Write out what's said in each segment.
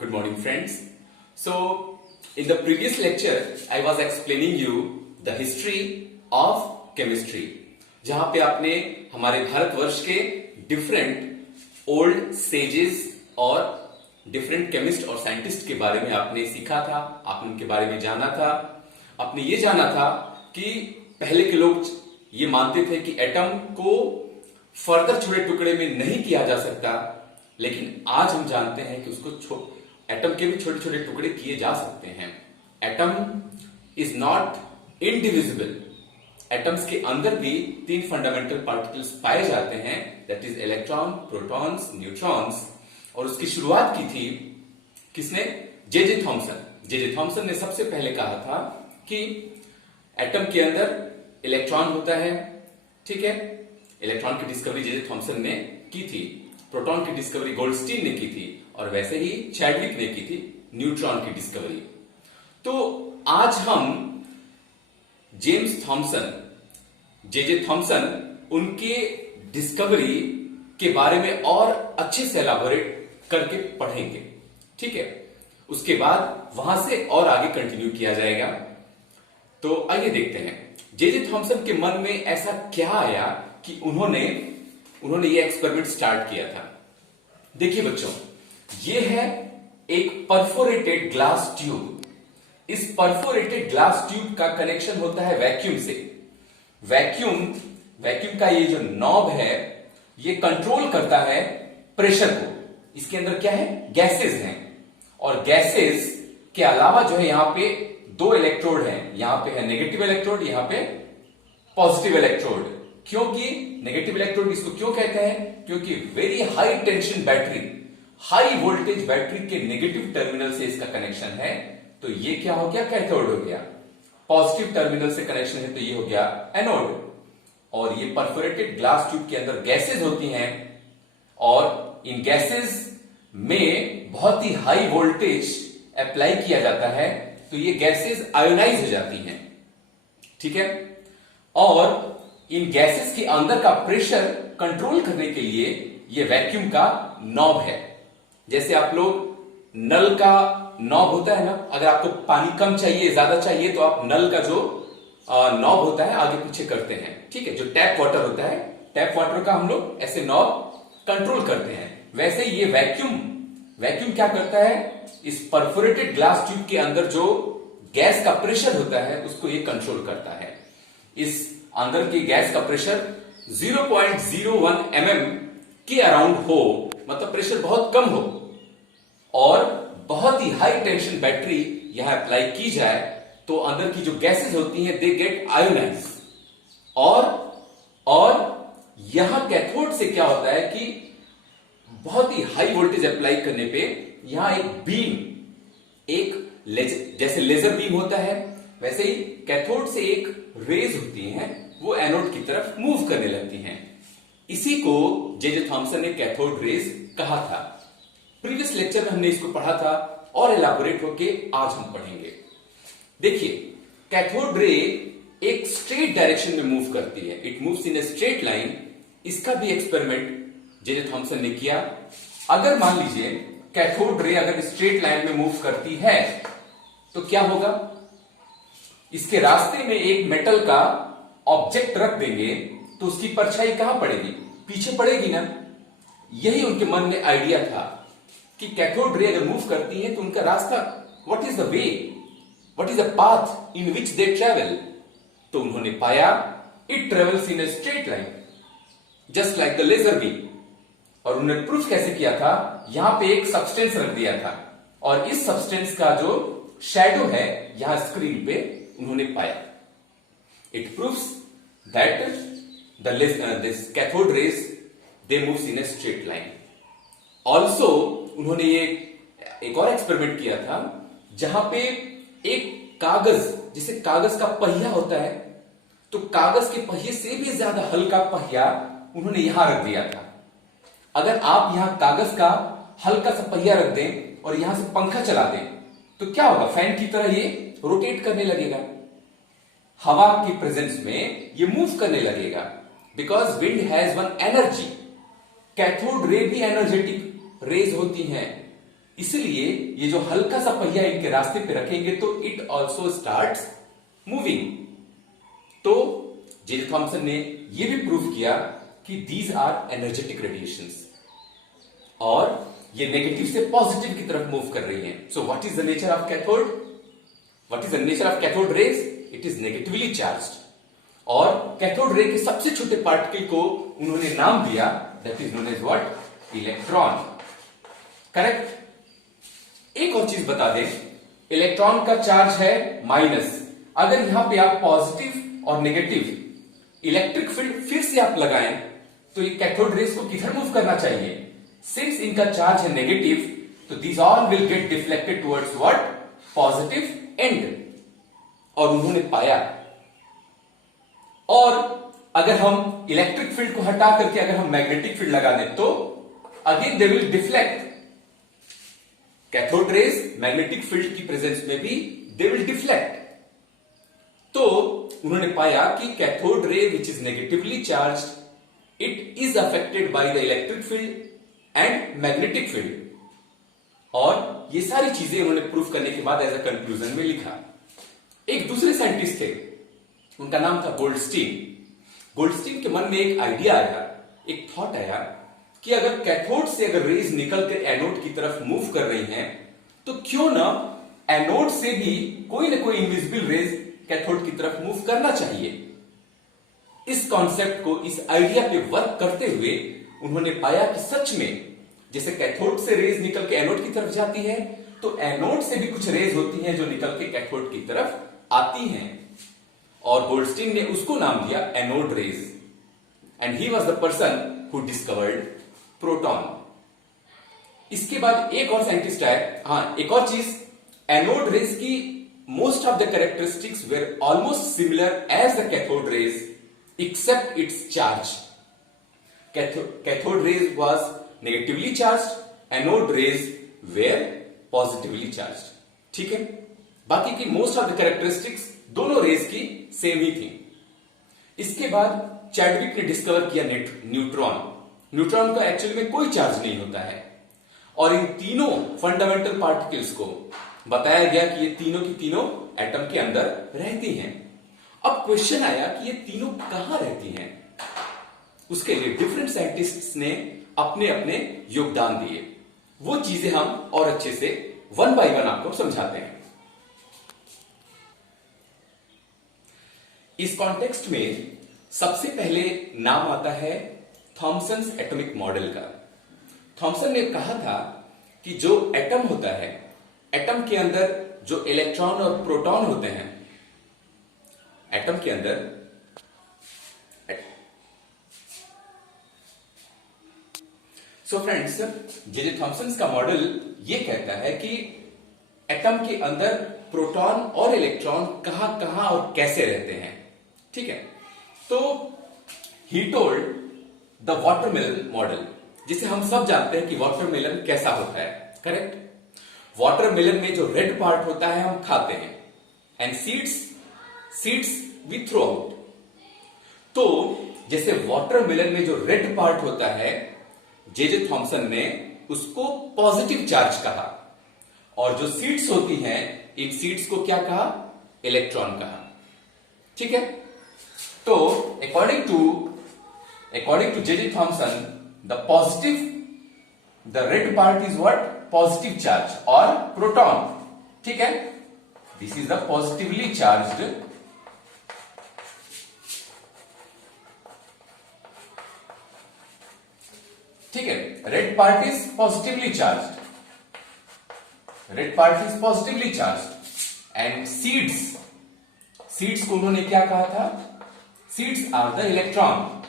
Good morning, friends. So, in the previous lecture, I was explaining you the history of chemistry, जहां पे आपने हमारे भारतवर्ष के different old sages और different chemist और साइंटिस्ट के बारे में आपने सीखा था, आपने उनके बारे में जाना था। आपने ये जाना था कि पहले के लोग ये मानते थे कि एटम को फर्दर छोटे टुकड़े में नहीं किया जा सकता, लेकिन आज हम जानते हैं कि उसको एटम के भी छोटे छोटे टुकड़े किए जा सकते हैं। Atom is not indivisible. Atoms के अंदर भी तीन फंडामेंटल पार्टिकल्स पाए जाते हैं, that is electron, protons, neutrons. और उसकी शुरुआत की थी किसने? J Thomson. जे थॉमसन ने सबसे पहले कहा था कि एटम के अंदर इलेक्ट्रॉन होता है, ठीक है। इलेक्ट्रॉन की डिस्कवरी जे थॉमसन ने की थी। प्रोटॉन की डिस्कवरी गोल्डस्टीन ने की थी, और वैसे ही चैडविक ने की थी न्यूट्रॉन की डिस्कवरी। तो आज हम जेम्स थॉमसन, जे थॉमसन, उनके डिस्कवरी के बारे में और अच्छे से एलाबोरेट करके पढ़ेंगे, ठीक है। उसके बाद वहां से और आगे कंटिन्यू किया जाएगा। तो आइए देखते हैं जे थॉमसन के मन में ऐसा क्या आया कि उन्होंने ये एक्सपेरिमेंट स्टार्ट किया था। देखिए बच्चों, ये है एक परफोरेटेड ग्लास ट्यूब। इस परफोरेटेड ग्लास ट्यूब का कनेक्शन होता है वैक्यूम से। वैक्यूम का ये जो नॉब है, ये कंट्रोल करता है प्रेशर को। इसके अंदर क्या है? गैसेस हैं, और गैसेस के अलावा जो है यहां पे दो इलेक्ट्रोड हैं। यहां पे है नेगेटिव इलेक्ट्रोड, यहां पे पॉजिटिव इलेक्ट्रोड। क्योंकि नेगेटिव इलेक्ट्रोड इसको क्यों कहते हैं? क्योंकि very high tension battery, high voltage battery के नेगेटिव टर्मिनल से इसका कनेक्शन है। तो ये क्या हो गया? कैथोड हो गया। पॉजिटिव टर्मिनल से कनेक्शन है तो ये हो गया एनोड। और ये परफोरेटेड ग्लास ट्यूब के अंदर गैसेस होती हैं, और इन गैसेस में बहुत ही हाई वोल्टेज अप्लाई किया जाता है, तो ये गैसेस आयोनाइज हो जाती हैं, ठीक है। और इन गैसेस के अंदर का प्रेशर कंट्रोल करने के लिए ये वैक्यूम का नॉब है। जैसे आप लोग नल का नॉब होता है ना, अगर आपको पानी कम चाहिए, ज्यादा चाहिए, तो आप नल का जो नॉब होता है आगे पीछे करते हैं, ठीक है। जो टैप वाटर होता है, टैप वाटर का हम लोग ऐसे नॉब कंट्रोल करते हैं। वैसे ये वैक्यूम क्या करता है? इस परफोरेटेड ग्लास ट्यूब के अंदर जो गैस का प्रेशर होता है उसको ये कंट्रोल करता है। इस अंदर की गैस का प्रेशर 0.01 mm के अराउंड हो, मतलब प्रेशर बहुत कम हो, और बहुत ही हाई टेंशन बैटरी यहां अप्लाई की जाए, तो अंदर की जो गैसेस होती हैं दे गेट आयोनाइज। और यहां कैथोड से क्या होता है कि बहुत ही हाई वोल्टेज अप्लाई करने पे यहां एक बीम, जैसे लेजर बीम होता है, वैसे ही कैथोड से एक रेज होती हैं, वो एनोड की तरफ मूव करने लगती हैं। इसी को जे थॉमसन ने कैथोड रेज कहा था। प्रीवियस लेक्चर में हमने इसको पढ़ा था, और एलाबोरेट होके आज हम पढ़ेंगे। देखिए, कैथोड रे एक स्ट्रेट डायरेक्शन में मूव करती है, it moves in a straight line. इसका भी एक्सपेरिमेंट जे थॉमसन ने किया। अगर मान लीजिए कैथोड रे अगर स्ट्रेट लाइन में मूव करती है तो क्या होगा? इसके रास्ते में एक मेटल का ऑब्जेक्ट रख देंगे तो उसकी परछाई कहां पड़ेगी? पीछे पड़ेगी ना। यही उनके मन में आइडिया था कि कैथोड रे अगर मूव करती है तो उनका रास्ता, what is the way, what is the path in which they travel? तो उन्होंने पाया it travels in a straight line just like the laser beam. और उन्होंने प्रूफ कैसे किया था? यहां पे एक सब्सटेंस रख दिया था, और इस सब्सटेंस का जो शैडो है यहां स्क्रीन पे उन्होंने पाया। It proves that this cathode rays they moves in a straight line. Also उन्होंने ये एक और एक्सपेरिमेंट किया था, जहां पे एक कागज, जिसे कागज का पहिया होता है, तो कागज के पहिए से भी ज्यादा हल्का पहिया उन्होंने यहां रख दिया था। अगर आप यहां कागज का हल्का सा पहिया रख दें और यहां से पंखा चला दें तो क्या होगा? फैन की तरह ये रोटेट करने लगेगा। हवा की प्रेजेंस में ये मूव करने लगेगा, because wind has one energy. Cathode ray भी एनर्जेटिक रेज होती हैं, इसलिए ये जो हल्का सा पहिया इनके रास्ते पे रखेंगे तो इट ऑल्सो स्टार्ट्स मूविंग। तो जे थॉमसन ने यह भी प्रूव किया कि दीज आर एनर्जेटिक रेडिएशंस और ये नेगेटिव से पॉजिटिव की तरफ मूव कर रही हैं। So what is the nature of cathode? What is the nature of cathode rays? It is negatively charged. और कैथोड रे के सबसे छोटे पार्टिकल को उन्होंने नाम दिया, that is known as what? Electron. Correct. एक और चीज बता दें, इलेक्ट्रॉन का चार्ज है माइनस। अगर यहां पे आप पॉजिटिव और नेगेटिव इलेक्ट्रिक फील्ड फिर से आप लगाएं तो ये कैथोड रेज को किधर मूव करना चाहिए? सिंस इनका चार्ज है नेगेटिव, तो this all will get deflected towards what? Positive and. और उन्होंने पाया, और अगर हम इलेक्ट्रिक फील्ड को हटा करके अगर हम मैग्नेटिक फील्ड लगा दें तो again they will deflect. Cathode rays magnetic field की प्रेजेंस में भी दे विल डिफ्लेक्ट। तो उन्होंने पाया कि cathode ray which is negatively charged, it is affected by the electric field and magnetic field. और ये सारी चीजें उन्होंने प्रूफ करने के बाद एज अ कंक्लूजन में लिखा। एक दूसरे साइंटिस्ट थे, उनका नाम था गोल्डस्टीन। गोल्डस्टीन के मन में एक आइडिया आया, एक थॉट आया कि अगर कैथोड से अगर रेज निकल कर एनोड की तरफ मूव कर रही हैं, तो क्यों ना एनोड से भी कोई ना कोई इनविजिबल रेज कैथोड की तरफ मूव करना चाहिए। इस कॉन्सेप्ट को, इस आइडिया पे वर्क करते हुए उन्होंने पाया कि सच में जैसे कैथोड से रेज निकल के एनोड की तरफ जाती है, तो एनोड से भी कुछ रेज होती हैं जो निकल के कैथोड की तरफ आती हैं। और गोल्डस्टीन ने उसको नाम दिया anode rays, and he was the person who discovered proton. इसके बाद एक और साइंटिस्ट आए। हाँ, एक और चीज, एनोड रेज की most of the characteristics were almost similar as the cathode rays except its charge. Cathode rays was negatively charged, anode rays were positively charged. ठीक है, बाकी की मोस्ट ऑफ द कैरेक्टरिस्टिक्स दोनों रेज की same ही थी। इसके बाद चैडविक ने डिस्कवर किया न्यूट्रॉन। न्यूट्रॉन का एक्चुअली में कोई चार्ज नहीं होता है, और इन तीनों फंडामेंटल पार्टिकल्स को बताया गया कि ये तीनों की तीनों एटम के अंदर रहती हैं। अब क्वेश्चन आया कि ये तीनों कहां रहती हैं। उसके लिए डिफरेंट साइंटिस्ट्स ने अपने अपने योगदान दिए। वो चीजें हम और अच्छे से वन बाय वन आपको समझाते हैं। इस कॉन्टेक्स्ट में सबसे पहले नाम आता है थॉमसन्स एटॉमिक मॉडल का। थॉमसन ने कहा था कि जो एटम होता है, एटम के अंदर जो इलेक्ट्रॉन और प्रोटॉन होते हैं, एटम के अंदर सो फ्रेंड्स, जे थॉमसन का मॉडल ये कहता है कि एटम के अंदर प्रोटॉन और इलेक्ट्रॉन कहां कहां और कैसे रहते हैं। ठीक है, तो he told the watermelon model, जिसे हम सब जानते हैं कि वाटरमेलन कैसा होता है। करेक्ट, वाटरमेलन में जो रेड पार्ट होता है हम खाते हैं, and seeds we throw out. तो जैसे वाटरमेलन में जो रेड पार्ट होता है, जे थॉमसन ने उसको पॉजिटिव चार्ज कहा, और जो सीड्स होती हैं, इन सीड्स को क्या कहा? इलेक्ट्रॉन कहा। ठीक है, तो according to J Thomson, the red part is what? Positive charge और प्रोटॉन। ठीक है, this is the positively charged ठीक है, red part is positively charged and seeds को उन्होंने क्या कहा था? Seeds are the electron.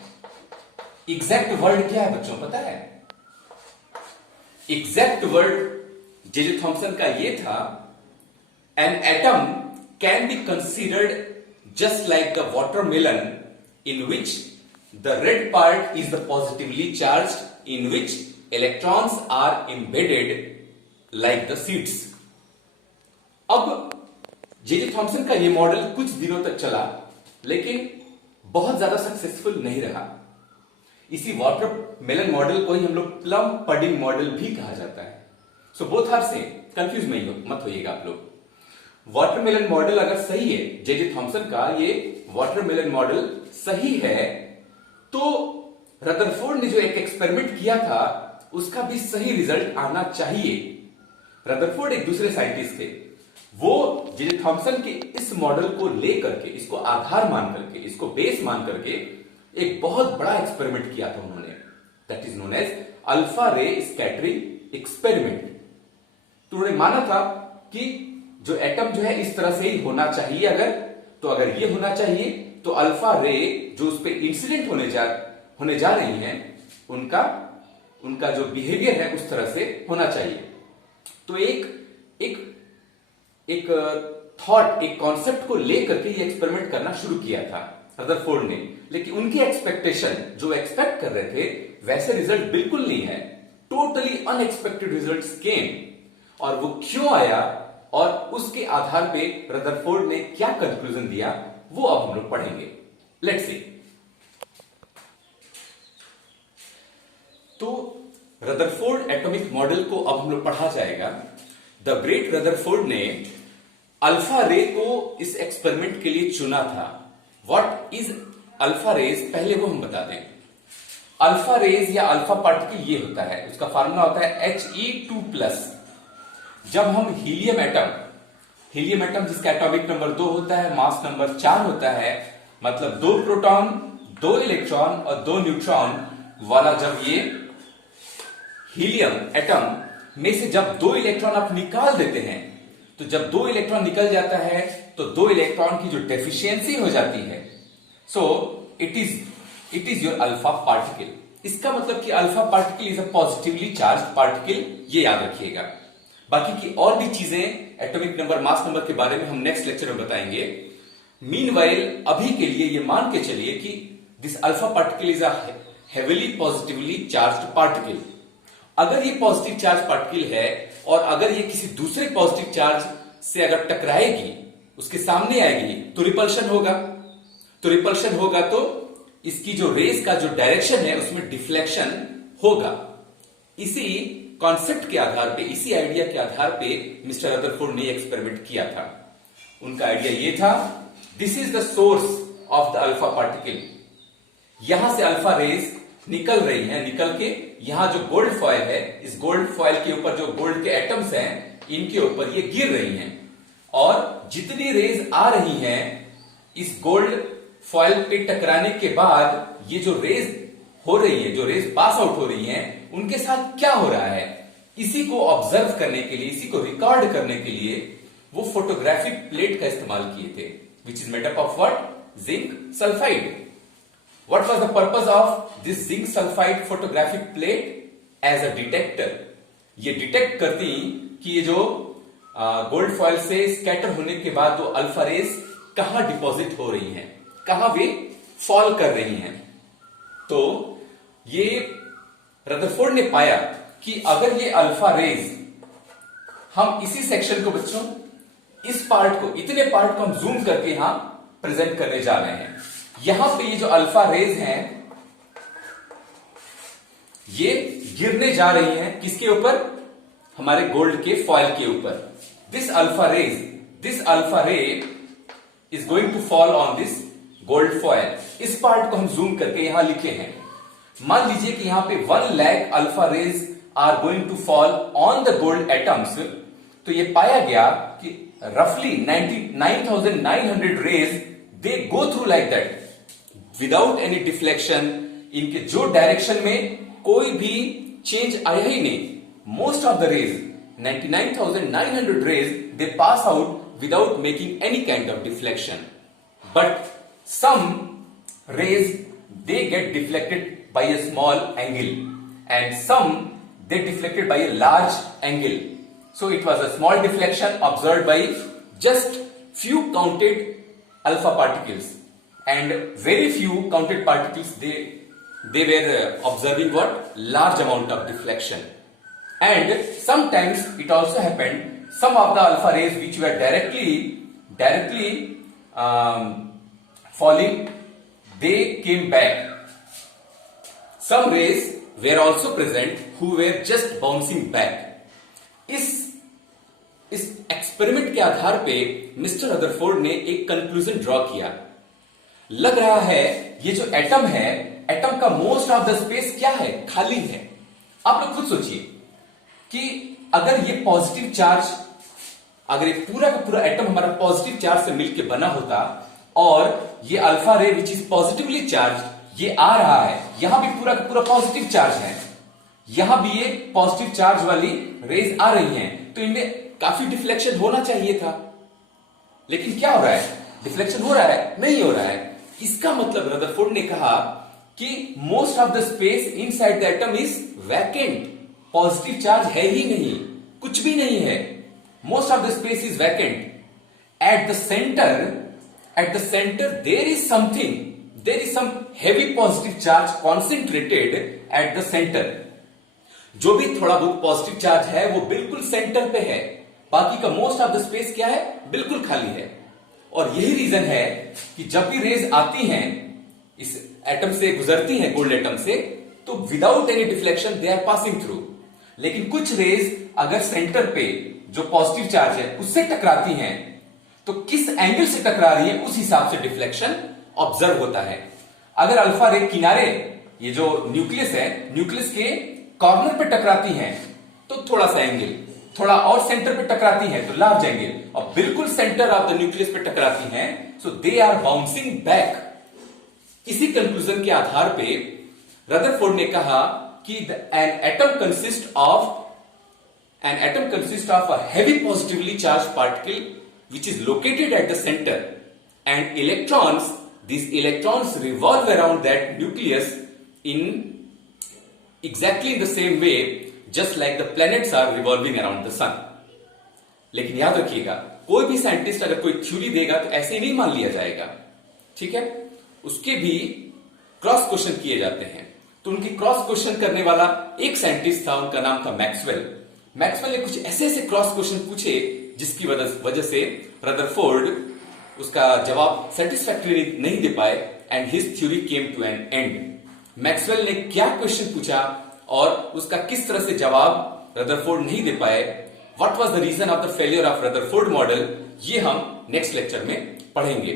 Exact word क्या है बच्चों, पता है? एग्जैक्ट वर्ड जे थॉमसन का ये था, an atom can be considered just like the watermelon in which the red part is the positively charged, in which electrons are embedded like the seeds। अब J Thomson का ये model कुछ दिनों तक चला, लेकिन बहुत ज्यादा सक्सेसफुल नहीं रहा। इसी वाटरमेलन मॉडल को ही हम लोग प्लम पडिंग मॉडल भी कहा जाता है। So both are same, confuse मत होइएगा आप लोग। वाटरमेलन मॉडल अगर सही है, जे थॉमसन का ये वाटरमेलन मॉडल सही है, तो रदरफोर्ड ने जो एक एक्सपेरिमेंट किया था उसका भी सही रिजल्ट आना चाहिए। रदरफोर्ड एक दूसरे साइंटिस्ट थे, वो जे थॉमसन के इस मॉडल को लेकर के, इसको आधार मान करके, इसको बेस मान करके एक बहुत बड़ा एक्सपेरिमेंट किया था उन्होंने, that is known as alpha ray scattering experiment. तो उन्होंने माना था कि जो एटम जो है इस तरह से ही होना चाहिए, अगर ये होना चाहिए तो अल्फा रे जो उस पर इंसिडेंट होने जा रही हैं, उनका जो बिहेवियर है उस तरह से होना चाहिए। तो एक थॉट, एक कॉन्सेप्ट को लेकर के ये एक्सपेरिमेंट करना शुरू किया था रदरफोर्ड ने, लेकिन उनकी एक्सपेक्टेशन, जो एक्सपेक्ट कर रहे थे वैसे रिजल्ट बिल्कुल नहीं है। टोटली अनएक्सपेक्टेड रिजल्ट्स केम। और वो क्यों आया और उसके आधार पे रदरफोर्ड ने क्या कंक्लूजन दिया, वो अब हम लोग पढ़ेंगे। Let's see. तो रदरफोर्ड एटॉमिक मॉडल को अब हम लोग पढ़ा जाएगा। द ग्रेट रदरफोर्ड ने अल्फा रे को इस एक्सपेरिमेंट के लिए चुना था। व्हाट इज अल्फा रेज, पहले वो हम बता दें। अल्फा रेज या अल्फा पार्टिकल ये होता है, उसका फार्मूला होता है He2+। जब हम हीलियम एटम जिसका एटॉमिक नंबर 2 होता है, मास नंबर 4 होता है, मतलब 2 प्रोटॉन 2 इलेक्ट्रॉन और 2 न्यूट्रॉन वाला, जब ये हीलियम एटम में से जब 2 इलेक्ट्रॉन आप निकाल देते हैं, तो जब 2 इलेक्ट्रॉन निकल जाता है तो 2 इलेक्ट्रॉन की जो डेफिशिएंसी हो जाती है, so it is your alpha particle. इसका मतलब कि alpha particle is a positively charged particle, ये याद रखिएगा। बाकी की और भी चीजें एटॉमिक नंबर, मास नंबर के बारे में हम नेक्स्ट लेक्चर में बताएंगे। मीनवाइल अभी के लिए ये मान के चलिए कि this alpha particle is a heavily positively charged particle. अगर ये पॉजिटिव चार्ज पार्टिकल है और अगर ये किसी दूसरे पॉजिटिव चार्ज से अगर टकराएगी, उसके सामने आएगी, तो रिपल्शन होगा। तो इसकी जो रेस का जो डायरेक्शन है उसमें डिफ्लेक्शन होगा। इसी कॉन्सेप्ट के आधार पे, इसी आइडिया के आधार पे मिस्टर रदरफोर्ड ने एक्सपेरिमेंट किया था। उनका आइडिया ये था, this is the source of the alpha particle. यहां से अल्फा रेज निकल रही है, निकल के यहां जो गोल्ड फॉयल है, इस गोल्ड फॉयल के ऊपर जो गोल्ड के एटम्स हैं, इनके ऊपर ये गिर रही हैं, और जितनी रेज आ रही हैं इस गोल्ड फॉयल पे टकराने के बाद, ये जो रेज हो रही है, जो रेज पास आउट हो रही हैं, उनके साथ क्या हो रहा है, इसी को ऑब्जर्व करने के लिए, इसी को रिकॉर्ड करने के लिए वो फोटोग्राफिक प्लेट का इस्तेमाल किए थे, which is made up of what, zinc sulphide. What was the purpose of this zinc sulfide photographic plate? As a detector, ये डिटेक्ट करती कि ये जो गोल्ड फॉयल से स्कैटर होने के बाद जो अल्फा रेज कहां डिपॉजिट हो रही हैं, कहां वे फॉल कर रही हैं। तो ये रदरफोर्ड ने पाया कि अगर ये अल्फा रेज, हम इसी सेक्शन को बच्चों, इस पार्ट को, इतने पार्ट को हम जूम करके यहां प्रेजेंट करने जा रहे हैं। यहां पे ये जो अल्फा रेज हैं, ये गिरने जा रही हैं किसके ऊपर, हमारे गोल्ड के फॉयल के ऊपर। This alpha ray is going to fall on this gold foil. इस पार्ट को हम जूम करके यहां लिखे हैं। मान लीजिए कि यहां पे 1 lakh alpha rays are going to fall on the gold atoms. तो ये पाया गया कि रफली 99,900 rays they go through like that without any deflection. इनके जो डायरेक्शन में कोई भी चेंज आया ही नहीं। Most of the rays, 99,900 rays, they pass out without making any kind of deflection. But some rays they get deflected by a small angle and some they deflected by a large angle. So it was a small deflection observed by just few counted alpha particles, and very few counted particles they were observing what, large amount of deflection. And sometimes it also happened some of the alpha rays which were directly falling, they came back. Some rays were also present who were just bouncing back. इस experiment के आधार पे mister Rutherford ने एक conclusion draw किया। लग रहा है ये जो एटम है, एटम का मोस्ट ऑफ द स्पेस क्या है, खाली है। आप लोग खुद सोचिए कि अगर ये पॉजिटिव चार्ज, अगर ये पूरा का पूरा एटम हमारा पॉजिटिव चार्ज से मिलकर बना होता और ये अल्फा रे विच इज पॉजिटिवली चार्ज ये आ रहा है, यहां भी पूरा का पूरा पॉजिटिव चार्ज है, यहां भी ये पॉजिटिव चार्ज वाली रेज आ रही हैं, तो इनमें काफी डिफ्लेक्शन होना चाहिए था। लेकिन क्या हो रहा है, डिफ्लेक्शन हो रहा है? नहीं हो रहा है। इसका मतलब रदरफोर्ड ने कहा कि most of the space inside the atom is vacant, positive charge है ही नहीं, कुछ भी नहीं है, most of the space is vacant. At the center there is something, there is some heavy positive charge concentrated at the center. जो भी थोड़ा बहुत पॉजिटिव चार्ज है वो बिल्कुल सेंटर पे है, बाकी का मोस्ट ऑफ द स्पेस क्या है, बिल्कुल खाली है। और यही रीजन है कि जब भी रेज आती हैं, इस एटम से गुजरती हैं, गोल्ड एटम से, तो without any deflection they are passing through. लेकिन कुछ रेज अगर सेंटर पे जो पॉजिटिव चार्ज है उससे टकराती हैं, तो किस एंगल से टकरा रही है उस हिसाब से डिफ्लेक्शन ऑब्जर्व होता है। अगर अल्फा रे किनारे, ये जो न्यूक्लियस है, न्यूक्लियस के कॉर्नर पे टकराती हैं तो थोड़ा सा एंगल, थोड़ा और सेंटर पे टकराती है तो लार्ज एंगल, और बिल्कुल सेंटर ऑफ द न्यूक्लियस पे टकराती हैं सो दे आर बाउंसिंग बैक। इसी कंक्लूजन के आधार पे रदरफोर्ड ने कहा कि an atom consist of a heavy positively charge particle which is located at the center, and these electrons revolve around that nucleus in exactly in the same way just like the planets are revolving around the sun. लेकिन याद रखिएगा, कोई भी scientist अगर कोई theory देगा तो ऐसे ही नहीं मान लिया जाएगा, ठीक है? उसके भी क्रॉस क्वेश्चन किए जाते हैं। तो उनकी क्रॉस क्वेश्चन करने वाला एक साइंटिस्ट था, उनका नाम था मैक्सवेल। मैक्सवेल ने कुछ ऐसे ऐसे क्रॉस क्वेश्चन पूछे जिसकी वजह से रदरफोर्ड उसका जवाब सेटिस्फैक्टरी नहीं दे पाए and his theory came to an end. Maxwell ने क्या क्वेश्चन पूछा और उसका किस तरह से जवाब रदरफोर्ड नहीं दे पाए, what was the reason of the failure of Rutherford model, ये हम नेक्स्ट लेक्चर में पढ़ेंगे।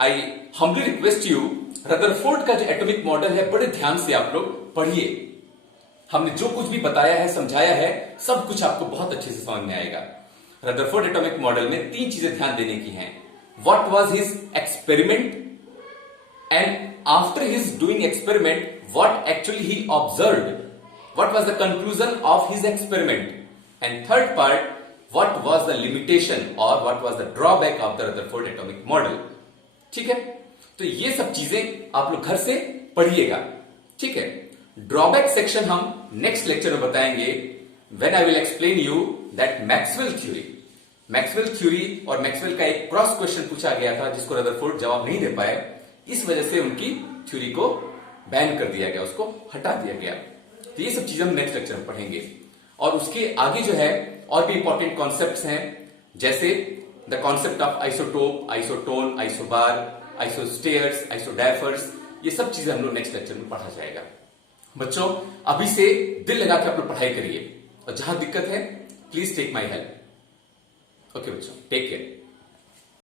I humbly request you, Rutherford का जो एटॉमिक मॉडल है बड़े ध्यान से आप लोग पढ़िए। हमने जो कुछ भी बताया है, समझाया है, सब कुछ आपको बहुत अच्छे से समझ में आएगा। रदरफोर्ड एटॉमिक मॉडल में 3 चीजें ध्यान देने की हैं। What was his experiment, and after his doing experiment what actually he observed, what was the conclusion of his experiment, and third part, what was the limitation और what was the drawback of the Rutherford atomic model. ठीक है, तो ये सब चीजें आप लोग घर से पढ़िएगा, ठीक है? ड्रॉबैक सेक्शन हम नेक्स्ट लेक्चर में बताएंगे, when I will explain you that Maxwell theory और मैक्सवेल का एक क्रॉस क्वेश्चन पूछा गया था जिसको रदरफोर्ड जवाब नहीं दे पाए, इस वजह से उनकी थ्योरी को बैन कर दिया गया, उसको हटा दिया गया। तो ये सब चीजें हम नेक्स्ट लेक्चर में पढ़ेंगे। और उसके आगे जो है और भी इंपॉर्टेंट कॉन्सेप्ट्स हैं, जैसे the concept of isotope, isotone, isobar, isosteres, isodiaphers, ये सब चीजें हम लोग नेक्स्ट लेक्चर में पढ़ा जाएगा। बच्चों, अभी से दिल लगा के आप लोग पढ़ाई करिए, और जहां दिक्कत है please take my help. Okay बच्चों, टेक केयर।